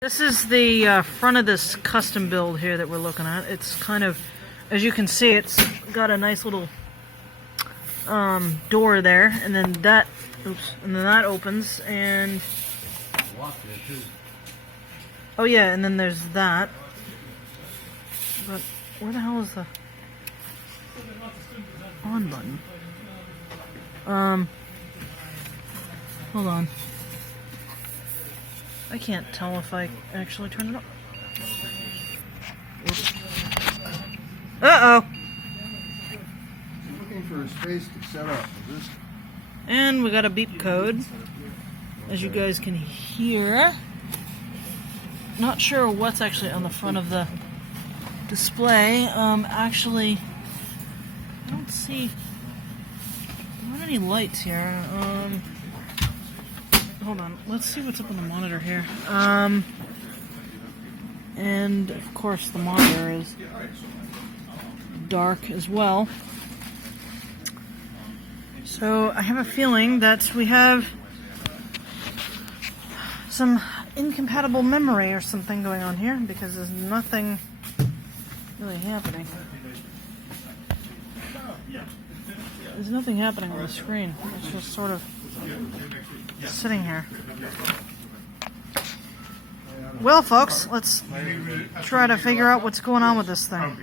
This is the front of this custom build here that we're looking at. It's kind of, as you can see, it's got a nice little door there, and then that, and then that opens, and oh yeah, and then there's that. But where the hell is the on button? Hold on. I can't tell if I actually turn it up. Oops. Uh-oh! Looking for a space to set up. And we got a beep code, as you guys can hear. Not sure what's actually on the front of the display. Actually, I don't see not any lights here. Hold on, let's see what's up on the monitor here. And of course the monitor is dark as well. So I have a feeling that we have some incompatible memory or something going on here, because there's nothing really happening. There's nothing happening on the screen. It's just sort of sitting here. Well, folks, let's try to figure out what's going on with this thing.